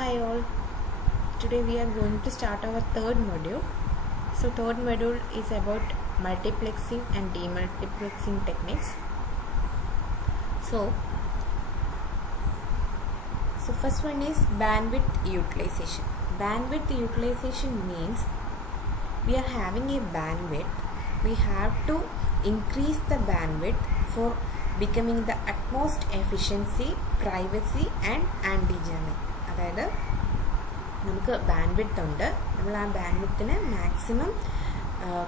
Hi all, today we are going to start our third module. So third module is about multiplexing and demultiplexing techniques. So first one is bandwidth utilization. Bandwidth utilization means we are having a bandwidth. We have to increase the bandwidth for becoming the utmost efficiency, privacy and anti-jamming. അതായത് നമുക്ക് bandwidth ഉണ്ട്, നമ്മൾ ആ ബാൻഡ്വിഡ്ത്തിനെ maximum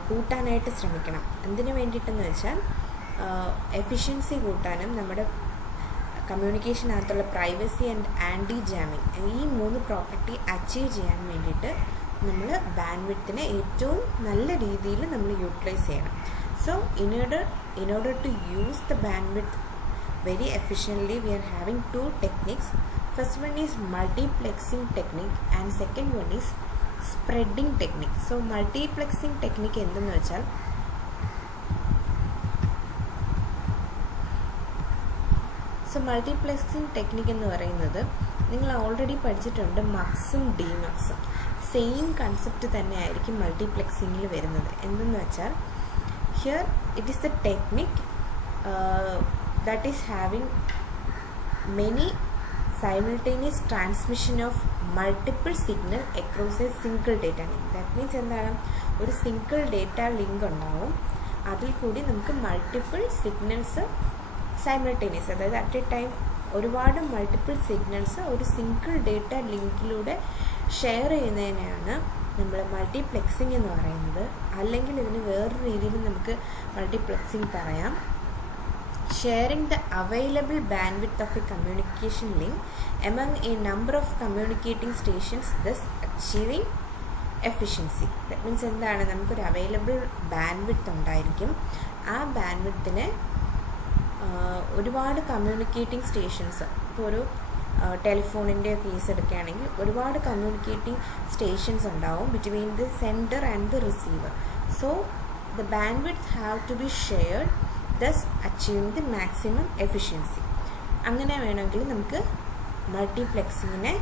കൂട്ടാനായിട്ട് ശ്രമിക്കണം. എന്തിനു വേണ്ടിയിട്ടെന്ന് വെച്ചാൽ efficiency കൂട്ടാനും നമ്മുടെ കമ്മ്യൂണിക്കേഷനകത്തുള്ള പ്രൈവസി ആൻഡ് ആൻറ്റി ജാമിങ് ഈ മൂന്ന് പ്രോപ്പർട്ടി അച്ചീവ് ചെയ്യാൻ വേണ്ടിയിട്ട് നമ്മൾ ബാൻഡ്വിഡ്ത്തിനെ ഏറ്റവും നല്ല രീതിയിൽ നമ്മൾ യൂട്ടിലൈസ് ചെയ്യണം. So in order to use the bandwidth very efficiently, we are having two techniques. First one is multiplexing technique and second one is spreading technique. So multiplexing technique എന്തെന്ന് വെച്ചാൽ മൾട്ടിപ്ലെക്സിങ് ടെക്നിക്ക് എന്ന് പറയുന്നത് നിങ്ങൾ ഓൾറെഡി പഠിച്ചിട്ടുണ്ട്. മക്സും ഡിമക്സും same concept തന്നെ ആയിരിക്കും മൾട്ടിപ്ലെക്സിങ്ങിൽ വരുന്നത്. എന്തെന്ന് വെച്ചാൽ here it is the technique that is having many simultaneous transmission of multiple signal across a single data link. That means എന്താണ്, ഒരു സിംഗിൾ ഡേറ്റ ലിങ്ക് ഉണ്ടാവും, അതിൽ കൂടി നമുക്ക് മൾട്ടിപ്പിൾ സിഗ്നൽസ് സൈമിൾട്ടേനിയസ്, അതായത് അറ്റ് എ ടൈം ഒരുപാട് മൾട്ടിപ്പിൾ സിഗ്നൽസ് ഒരു single data ലിങ്കിലൂടെ share ചെയ്യുന്നതിനെയാണ് നമ്മൾ മൾട്ടിപ്ലെക്സിങ് എന്ന് പറയുന്നത്. അല്ലെങ്കിൽ ഇതിന് വേറൊരു രീതിയിൽ നമുക്ക് മൾട്ടിപ്ലെക്സിങ് പറയാം. Sharing the available bandwidth of a communication link among a number of communicating stations, thus achieving efficiency. That means എന്താണ്, നമുക്കൊരു അവൈലബിൾ ബാൻഡ്വിഡ്ത്ത് ഉണ്ടായിരിക്കും. ആ ബാൻഡ്വിഡ്ത്തിനെ ഒരുപാട് കമ്മ്യൂണിക്കേറ്റിംഗ് സ്റ്റേഷൻസ്, ഇപ്പോൾ ഒരു ടെലിഫോണിൻ്റെ കേസ് എടുക്കുകയാണെങ്കിൽ ഒരുപാട് കമ്മ്യൂണിക്കേറ്റിംഗ് സ്റ്റേഷൻസ് ഉണ്ടാവും between the sender and the receiver. So the bandwidth have to be shared, thus achieving the maximum efficiency. അങ്ങനെ വേണമെങ്കിൽ നമുക്ക് മൾട്ടിപ്ലെക്സിങ്ങിനെ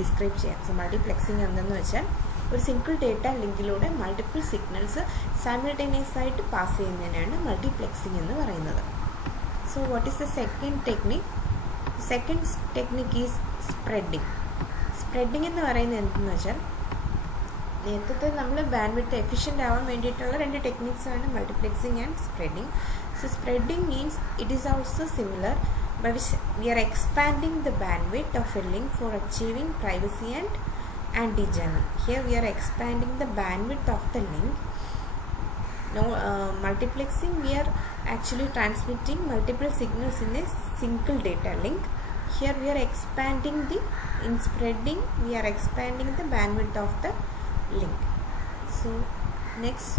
ഡിസ്ക്രൈബ് ചെയ്യാം. സോ മൾട്ടിപ്ലെക്സിങ് എന്തെന്ന് വെച്ചാൽ ഒരു സിംഗിൾ ഡേറ്റ ലിങ്കിലൂടെ മൾട്ടിപ്പിൾ സിഗ്നൽസ് സൈമിൾട്ടേനിയസ് ആയിട്ട് പാസ് ചെയ്യുന്നതിനാണ് മൾട്ടിപ്ലെക്സിങ് എന്ന് പറയുന്നത്. So what is the second technique? Second technique is spreading. Spreading എന്ന് പറയുന്നത് എന്തെന്ന് വെച്ചാൽ നേരത്തെ നമ്മൾ ബാൻഡ്വിഡ്ത്ത് എഫിഷ്യൻ്റ് ആവാൻ വേണ്ടിയിട്ടുള്ള രണ്ട് ടെക്നിക്സാണ് multiplexing and spreading. So spreading means it is also similar, by which we are expanding the bandwidth of a link for achieving privacy and anti-jamming. Here we are expanding the bandwidth of the link. Now multiplexing, we are actually transmitting multiple signals in a single data link. Here we are expanding in spreading we are expanding the bandwidth of the link. So next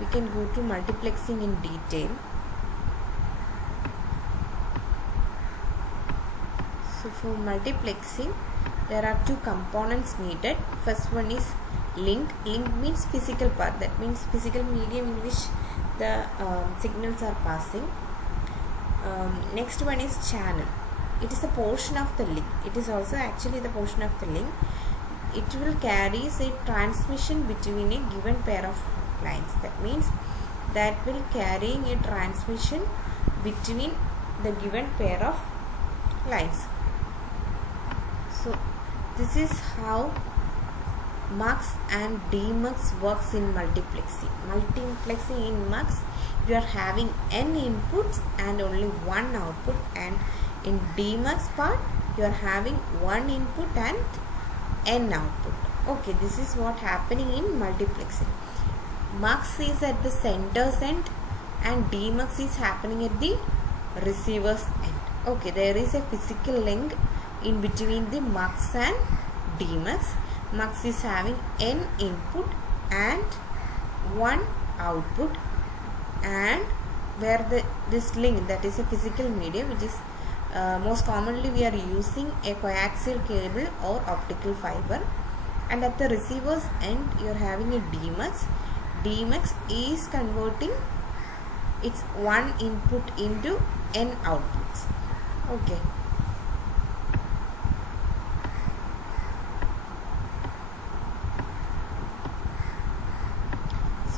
we can go to multiplexing in detail. So for multiplexing there are two components needed. First one is link. Link means physical part, that means physical medium in which the signals are passing. Next one is channel. It is a portion of the link. It is also actually the portion of the link. It will carry a transmission between a given pair of lines. That means that will carrying a transmission between the given pair of lines. So this is how mux and demux works in multiplexing. Multiplexing in mux, you are having n inputs and only one output, and in demux part you are having one input and n output. Okay, this is what happening in multiplexing. Mux is at the sender's end and demux is happening at the receiver's end. Okay, there is a physical link in between the mux and demux. Mux is having n input and one output, and where this link, that is a physical medium, which is most commonly we are using a coaxial cable or optical fiber, and at the receiver's end you are having a demux. Demux is converting its one input into n outputs. Okay.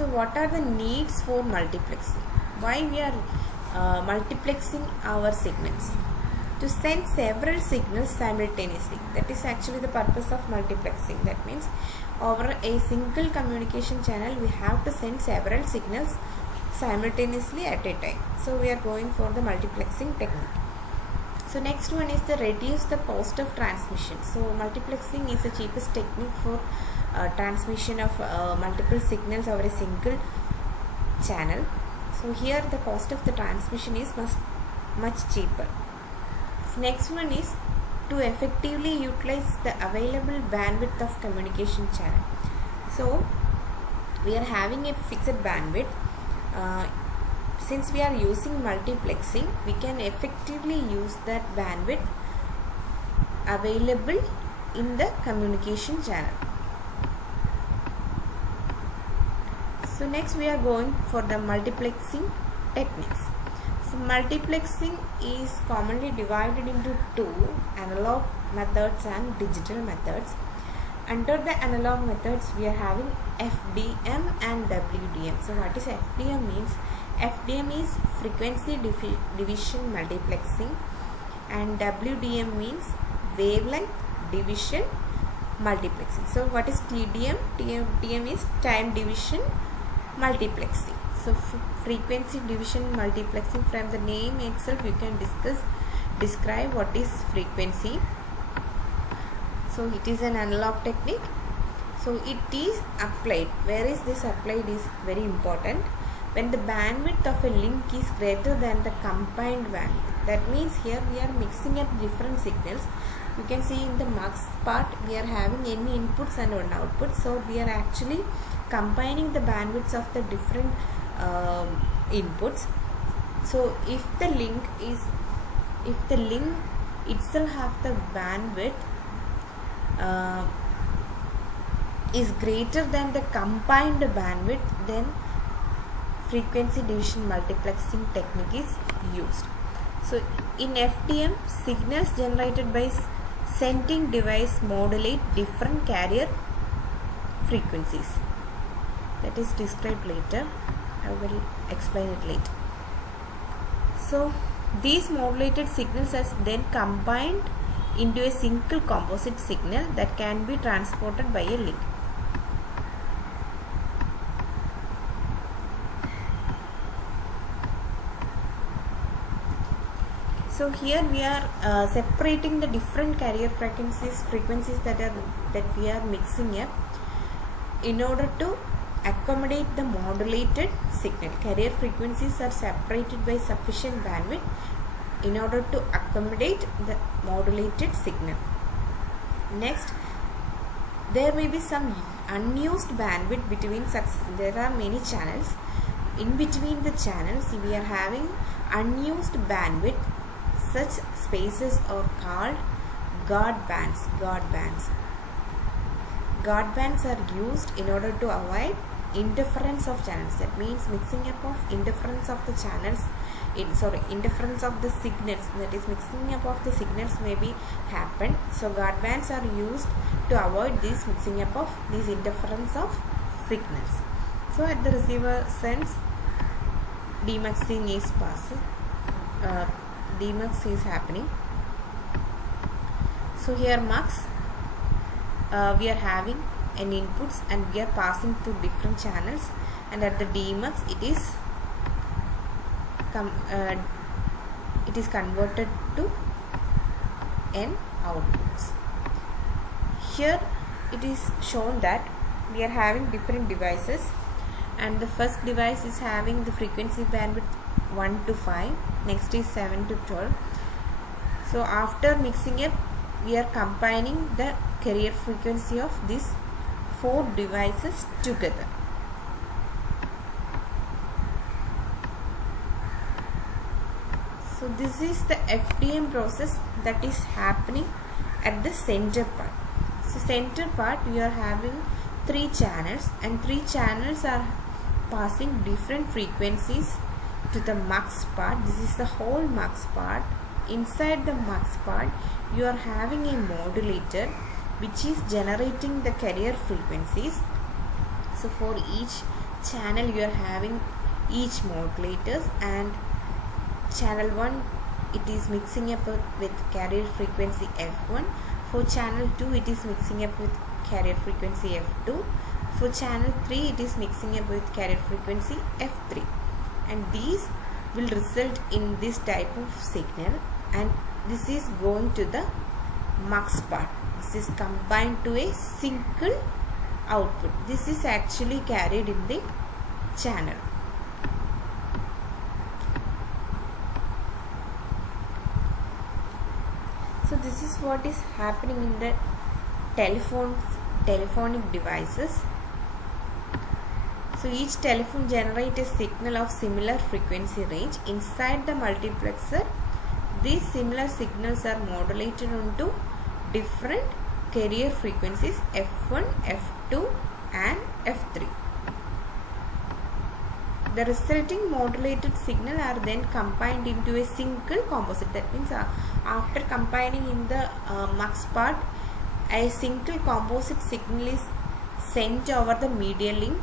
So what are the needs for multiplexing? Why we are multiplexing our signals? To send several signals simultaneously. That is actually the purpose of multiplexing. That means over a single communication channel we have to send several signals simultaneously at a time. So we are going for the multiplexing technique. So next one is the reduce the cost of transmission. So multiplexing is the cheapest technique for transmission of multiple signals over a single channel. So here the cost of the transmission is much cheaper. So next one is to effectively utilize the available bandwidth of communication channel. So we are having a fixed bandwidth. Since we are using multiplexing, we can effectively use that bandwidth available in the communication channel. So next we are going for the multiplexing techniques. So multiplexing is commonly divided into two: analog methods and digital methods. Under the analog methods we are having FDM and WDM. So what is FDM means? FDM is frequency division multiplexing, and WDM means wavelength division multiplexing. So what is TDM? TDM is time division multiplexing. So frequency division multiplexing, from the name itself you can describe what is frequency. So it is an analog technique. So it is applied. Where is this applied is very important. When the bandwidth of a link is greater than the combined bandwidth. That means here we are mixing up different signals. You can see in the mux part we are having n inputs and one output. So we are actually combining the bandwidths of the different inputs. So if the link itself have the bandwidth is greater than the combined bandwidth, then frequency division multiplexing technique is used. So in FDM, signals generated by sending device modulate different carrier frequencies. That is described later. I will explain it later. So these modulated signals are then combined into a single composite signal that can be transported by a link. So here we are separating the different carrier frequencies that we are mixing up in order to accommodate the modulated signal. Carrier frequencies are separated by sufficient bandwidth in order to accommodate the modulated signal. Next, there may be some unused bandwidth between such. There are many channels. In between the channels we are having unused bandwidth. Such spaces are called guard bands. Guard bands are used in order to avoid interference of channels. That means mixing up of interference of the channels. Interference of the signals. That is, mixing up of the signals may be happen. So guard bands are used to avoid this mixing up of these interference of signals. So at the receiver sends, demuxing is passed. Demux is happening. So here mux, we are having an inputs and we are passing through different channels, and at the demux it is converted to n outputs. Here it is shown that we are having different devices, and the first device is having the frequency bandwidth 1 to 5, next is 7 to 12. So after mixing it, we are combining the carrier frequency of these 4 devices together. So this is the FDM process that is happening at the center part. So center part we are having 3 channels, and 3 channels are passing different frequencies to the mux part. This is the whole mux part. Inside the mux part you are having a modulator which is generating the carrier frequencies. So for each channel you are having each modulators, and channel 1 it is mixing up with carrier frequency F1. For channel 2 it is mixing up with carrier frequency F2. For channel 3 it is mixing up with carrier frequency F3, and these will result in this type of signal, and this is going to the mux part. This is combined to a single output. This is actually carried in the channel. So this is what is happening in the telephonic devices. So each telephone generates a signal of similar frequency range. Inside the multiplexer, these similar signals are modulated onto different carrier frequencies F1, F2 and F3. The resulting modulated signal are then combined into a single composite. That means after combining in the mux part, a single composite signal is sent over the medial link,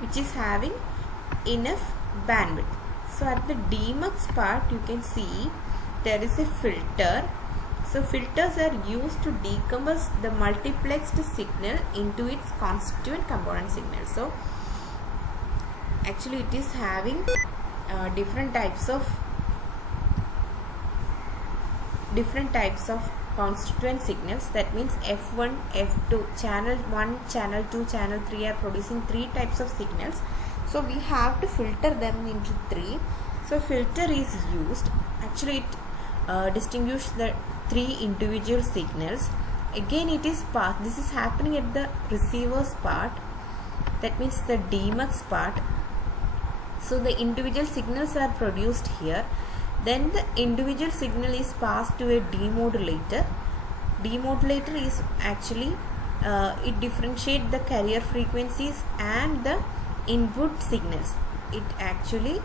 which is having enough bandwidth. So at the demux part, you can see there is a filter. So filters are used to decompose the multiplexed signal into its constituent component signal. So actually it is having different types of constituent signals. That means F1, F2, channel 1, channel 2, channel 3 are producing 3 types of signals. So we have to filter them into 3. So filter is used. Actually it distinguishes the 3 individual signals. Again it is passed. This is happening at the receiver's part. That means the demux part. So the individual signals are produced here. Then the individual signal is passed to a demodulator. Demodulator is actually it differentiates the carrier frequencies and the input signals. It actually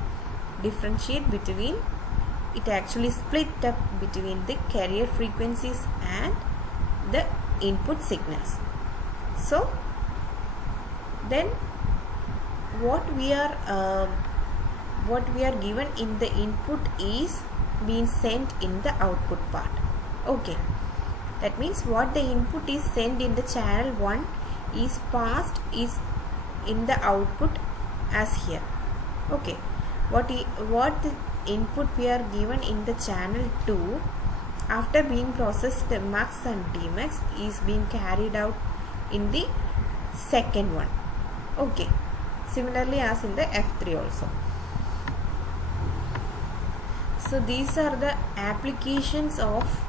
split up between the carrier frequencies and the input signals. So then what we are given in the input is being sent in the output part. Okay, that means what the input is sent in the channel 1 is passed is in the output as here. Okay, what the input we are given in the channel 2 after being processed, the mux and demux is being carried out in the second one. Okay, similarly as in the F3 also. So these are the applications of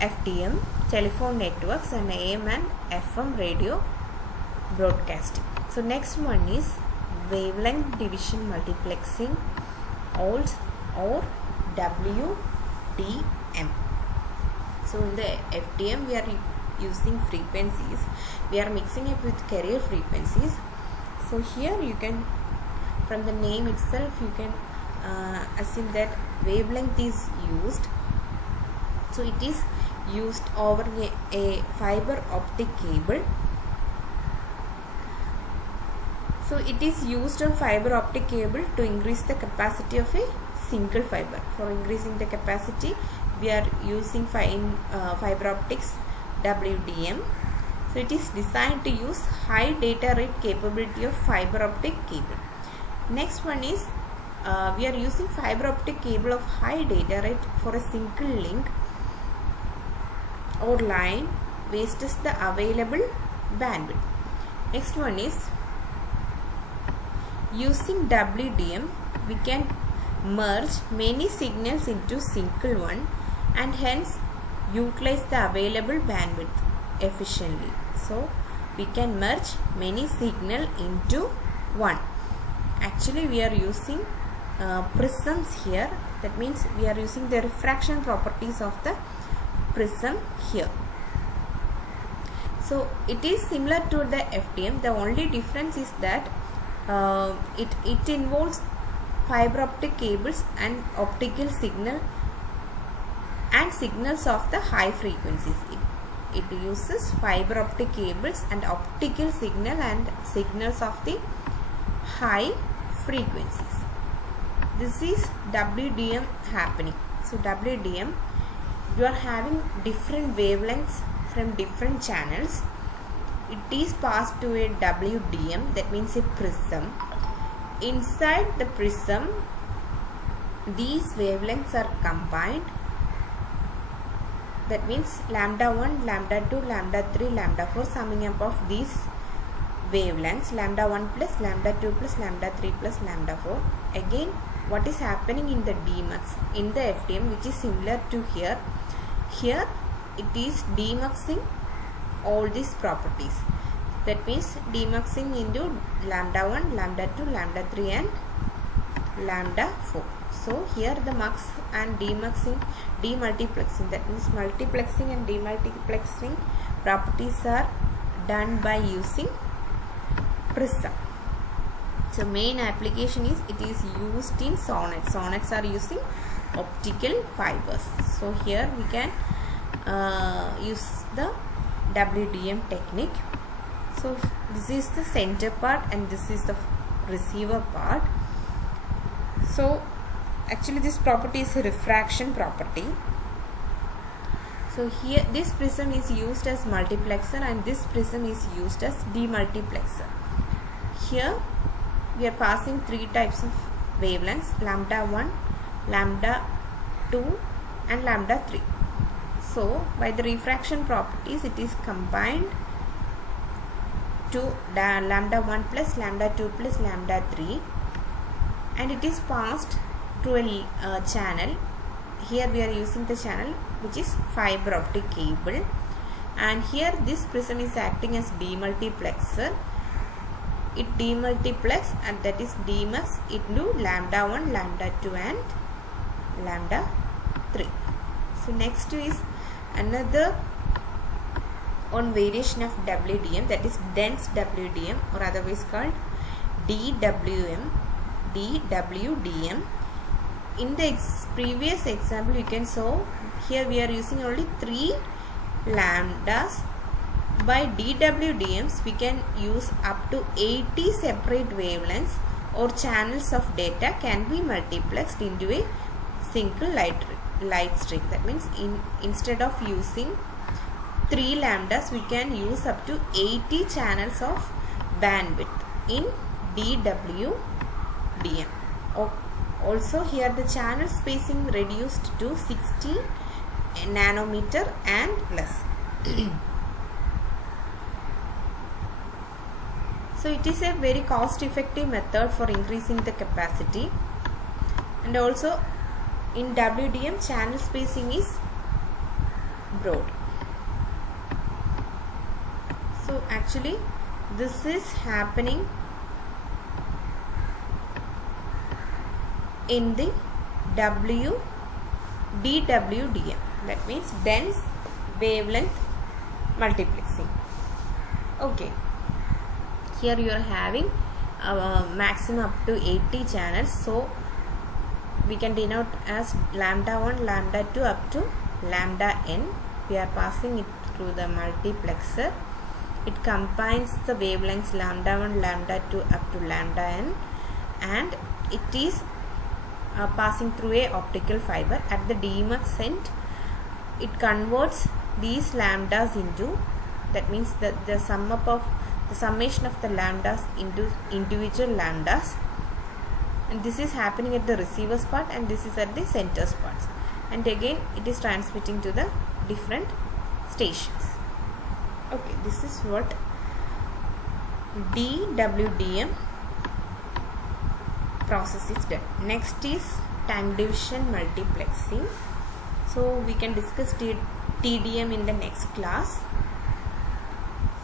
FDM, telephone networks, and AM and FM radio broadcasting. So next one is wavelength division multiplexing, or WDM. So in the FDM we are using frequencies. We are mixing it with carrier frequencies. So here you can, from the name itself, you can assume that wavelength is used. So it is used over a fiber optic cable. So it is used on fiber optic cable to increase the capacity of a single fiber. For increasing the capacity, we are using fiber optics WDM. So it is designed to use high data rate capability of fiber optic cable. Next one is we are using fiber optic cable of high data rate for a single link or line wastes the available bandwidth. Next one is using WDM, we can merge many signals into single one and hence utilize the available bandwidth efficiently. So we can merge many signal into one. Actually we are using prisms here. That means we are using the refraction properties of the prism here. So it is similar to the FDM. The only difference is that it involves fiber optic cables and optical signal and signals of the high frequencies. It uses fiber optic cables and optical signal and signals of the high frequencies. This is WDM happening. So WDM, you are having different wavelengths from different channels. It is passed to a WDM, that means a prism. Inside the prism, these wavelengths are combined. That means lambda 1, lambda 2, lambda 3, lambda 4, summing up of these wavelengths, lambda 1 plus lambda 2 plus lambda 3 plus lambda 4. Again, what is happening in the demux, in the FDM, which is similar to here. Here it is demuxing all these properties. That means demuxing into lambda 1, lambda 2, lambda 3 and lambda 4. So here the mux and demuxing, demultiplexing, that means multiplexing and demultiplexing properties are done by using prism. So main application is, it is used in sonnets. Sonnets are using optical fibers. So here we can use the WDM technique. So this is the center part and this is the receiver part. So actually this property is a refraction property. So here this prism is used as multiplexer and this prism is used as demultiplexer. Here we are passing three types of wavelengths, lambda 1, lambda 2 and lambda 3. So by the refraction properties, it is combined to lambda 1 plus lambda 2 plus lambda 3 and it is passed through a channel. Here we are using the channel which is fiber optic cable, and here this prism is acting as demultiplexer. It demultiplex, and that is demux into lambda 1, lambda 2 and lambda 3. So next is another one variation of WDM, that is dense WDM, or otherwise called DWDM. In the previous example, you can saw here we are using only 3 lambdas. By DWDMs, we can use up to 80 separate wavelengths or channels of data can be multiplexed into a single light stream. That means instead of using 3 lambdas, we can use up to 80 channels of bandwidth in DWDM. Also here the channel spacing reduced to 60 nanometer and less. So it is a very cost effective method for increasing the capacity, and also in WDM channel spacing is broad. So actually this is happening in the DWDM, that means dense wavelength multiplexing. Okay, here you are having maximum up to 80 channels, so we can denote as lambda 1, lambda 2 up to lambda n. We are passing it through the multiplexer. It combines the wavelengths lambda 1, lambda 2 up to lambda n, and it is passing through a optical fiber. At the demux end, it converts these lambdas into, that means that the summation of the lambdas into individual lambdas, and this is happening at the receiver's part and this is at the center's parts, and again it is transmitting to the different stations. Okay, this is what DWDM process is done. Next is time division multiplexing. So we can discuss TDM in the next class.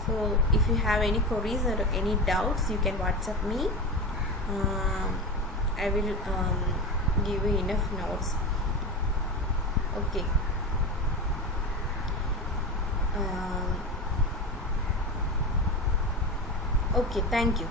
So if you have any queries or any doubts, you can WhatsApp me. I will give you enough notes. Okay. Okay, thank you.